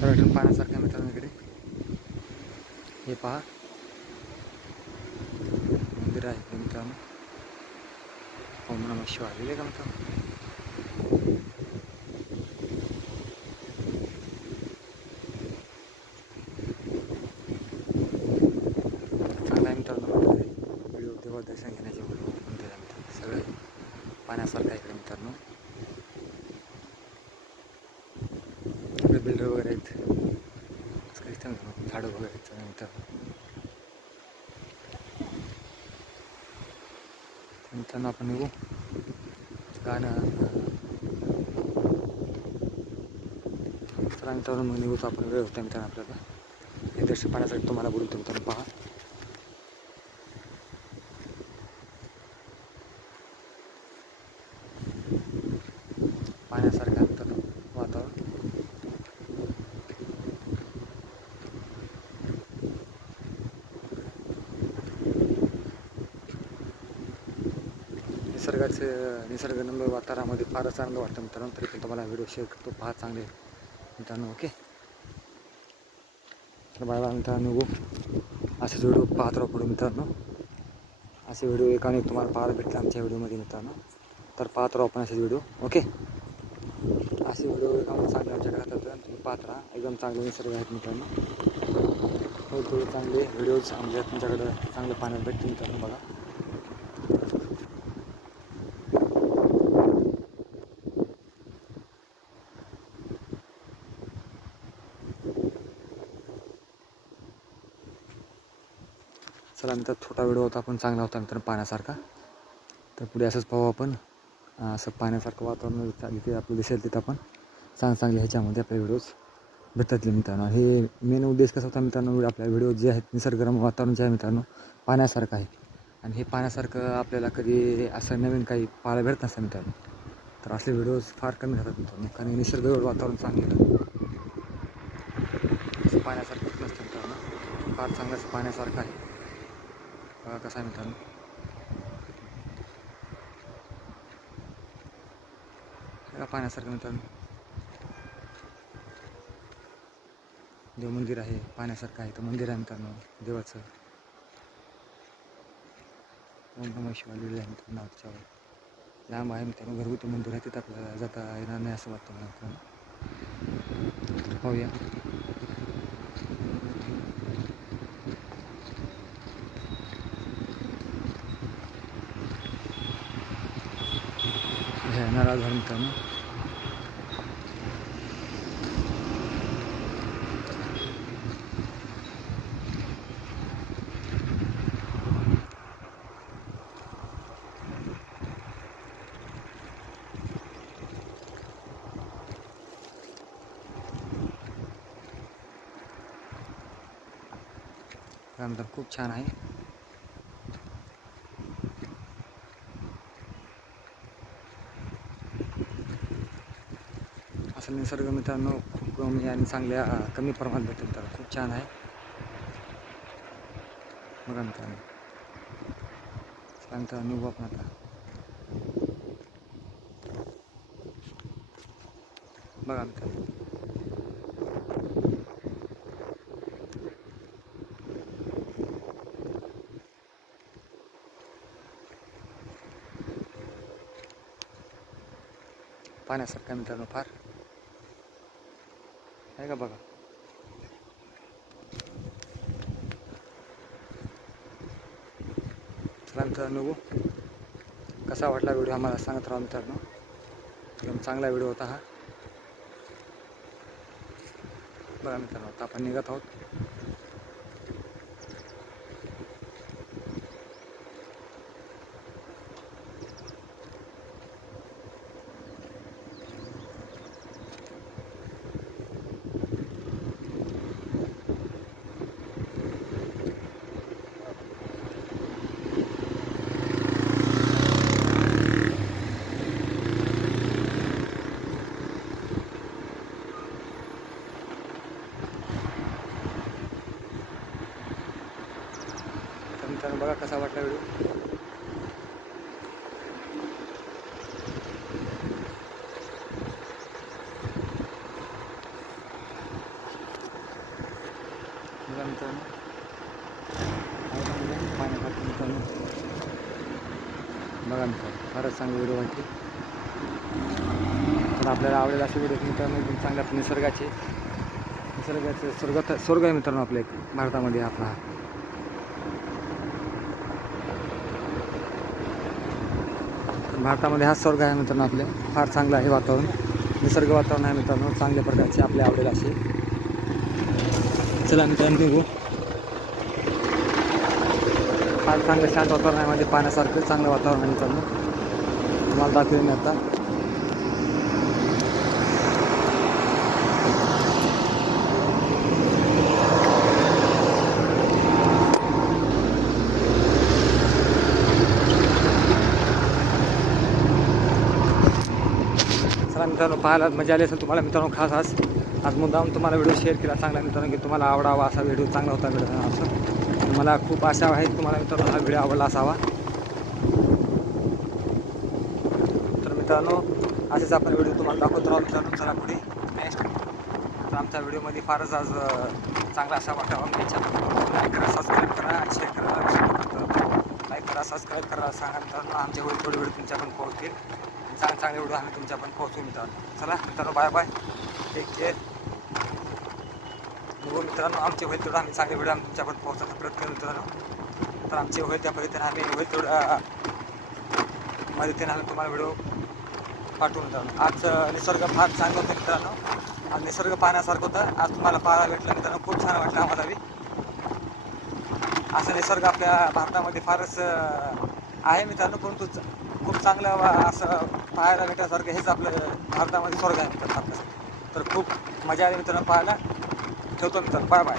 पर्यटन पाहण्यासारखं मित्रांनो इकडे हे पहा मंदिर आहे मित्रांनो. ओम नमः शिवाय दिले का मित्रांनो. चांगला आहे मित्रांनो. व्हिडिओ देवा दर्शन घेण्याचे व्हिडिओ मंदिर आहे मित्रांनो. सगळं पाहण्यासारखं आहे इकडे मित्रांनो. इकडे बिल्डर वगैरे आहेत. झाडं वगैरे आहेत मित्रांनो. मित्रांनो आपण निघू गाणं मित्रांनो मग निघूच आपण. वेळ होता मित्रांनो आपल्याला. हे दर्शन पाहण्यासाठी तुम्हाला बोलतो मित्रांनो. पहा पाहण्यासारखं मित्रांनो वातावरण. निसर्गरम्य वातावरणामध्ये फारच चांगलं वाटतं मित्रांनो. तरी पण तुम्हाला व्हिडिओ शेअर करतो. पहा चांगले मित्रांनो. ओके तर बाय बाय मित्रांनो. असेच व्हिडिओ पाहत राहू पुढे मित्रांनो. असे व्हिडिओ एकाने तुम्हाला पाहायला भेटले आमच्या व्हिडिओमध्ये मित्रांनो. तर पाहत राहू आपण असेच व्हिडिओ. ओके असे व्हिडिओ एकाने चांगले आमच्याकडे राहतात. तुम्ही पाहत राहा. एकदम चांगले निसर्ग आहेत मित्रांनो. थोडे चांगले व्हिडिओज आमच्या तुमच्याकडं चांगले पाहण्यात भेटते मित्रांनो. बघा चला मित्र. छोटा व्हिडिओ होता पण चांगला होता मित्रांनो पाहण्यासारखा. तर पुढे असंच पाहू आपण. असं पाहण्यासारखं वातावरण जिथे आपलं दिसेल तिथं आपण चांगले ह्याच्यामध्ये आपले व्हिडिओज भेटतात मित्रांनो. हे मेन उद्देश कसा होता मित्रांनो. आपल्या व्हिडिओ जे आहेत निसर्गरम्य वातावरण जे आहे मित्रांनो पाहण्यासारखं आहे. आणि हे पाहण्यासारखं आपल्याला कधी असं नवीन काही पाहायला भेटत नसतं मित्रांनो. तर असले व्हिडिओज फार कमी राहतात मित्रांनो. कारण निसर्ग वातावरण चांगलं असं पाहण्यासारखंच नसतं मित्रांनो. फार चांगलं असं पाहण्यासारखं आहे. बघा कसं आहे मित्रांनो. पाहण्यासारखं मित्रांनो. देव मंदिर आहे पाहण्यासारखं आहे. तर मंदिर आहे मित्रांनो देवाचं. ओम नमः शिवाय लिहिलं आहे मित्रांनो त्याच्यावर. लांब आहे मित्रांनो. घरगुती मंदिर आहे. तिथं आपल्याला जाता येणार नाही असं वाटतं मला मित्रांनो. पाहूया. हे नारळ झाड मित्रांनो. त्यानंतर खूप छान आहे. असं निसर्ग मित्रांनो खूप कमी आणि चांगल्या कमी प्रमाणात भेटतो मित्रांनो. खूप छान आहे बघा मित्रांनो. त्यानंतर निघू आपण आता. बघा मित्रांनो. पाहण्यासारखं मित्रांनो फार आहे का बघा. चला मित्रांनो निघू. कसा वाटला व्हिडिओ आम्हाला सांगत राहा मित्रांनो. एकदम चांगला व्हिडिओ होता हा. बघा मित्रांनो आता आपण निघत आहोत. तर मित्रांनो बघा कसा वाटला व्हिडिओ. बघा मित्रांनो पाण्यासारखं मित्रांनो. बघा मित्रांनो फारच चांगली व्हिडिओ वाटली. तर आपल्याला आवडेल असे व्हिडिओ मित्रांनो एकदम चांगल्या निसर्गाचे स्वर्ग आहे मित्रांनो आपल्या भारतामध्ये आपला हा. भारतामध्ये हा स्वर्ग आहे मित्रांनो आपले. फार चांगलं आहे वातावरण, निसर्ग वातावरण आहे मित्रांनो, चांगल्या प्रकारचे आपल्या आवडेल असे. चला मित्रांनो निघू. फार चांगलं शांत वातावरण आहे, म्हणजे पाण्यासारखं चांगलं वातावरण आहे मित्रांनो. तुम्हाला दाखवेन मी आता. चला मित्रांनो पाहायला मजा आली असेल तुम्हाला मित्रांनो. खास आज मुद्दाम तुम्हाला व्हिडिओ शेअर केला चांगला मित्रांनो, की तुम्हाला आवडावा असा व्हिडिओ, चांगला होता व्हिडिओ असं. मला खूप आशा आहे तुम्हाला मित्रांनो हा व्हिडिओ आवडला असावा. तर मित्रांनो असेच आपण व्हिडिओ तुम्हाला दाखवत राहू मित्रांनो. चला पुढे नेक्स्ट. तर आमच्या व्हिडिओमध्ये फारच आज चांगला असा वाटावा. लाईक करा, सबस्क्राईब करा, शेअर करा, लाईक करा, सबस्क्राईब करा सांगा मित्रांनो. आमचे थोडे व्हिडिओ तुमच्यापर्यंत पोहोचतील. चांगले व्हिडिओ आम्ही तुमच्यापर्यंत पोहोचू मित्रांनो. चला मित्रांनो बाय बाय, टेक केअर. बघू मित्रांनो आमचे होईल तेवढं आम्ही चांगले व्हिडिओ आम्ही तुमच्यापर्यंत पोहोचण्याचा प्रयत्न करू मित्रांनो. तर आमचे होईल त्या पद्धतीने आम्ही होईल तेवढं मदतीने आम्ही तुम्हाला व्हिडिओ पाठवू मित्रांनो. आज निसर्ग फार चांगलं होतं मित्रांनो. आज निसर्ग पाहण्यासारखं होतं. आज तुम्हाला पाहायला भेटलं मित्रांनो. खूप छान वाटलं आम्हाला बी. असं निसर्ग आपल्या भारतामध्ये फारच आहे मित्रांनो, परंतु खूप चांगलं असं पाहायला भेटण्यासारखं हेच आपलं भारतामध्ये स्वर्ग आहे मित्रांनो आपलं. तर खूप मजा आली मित्रांनो पाहायला. ठेवतो मित्रांनो, बाय बाय.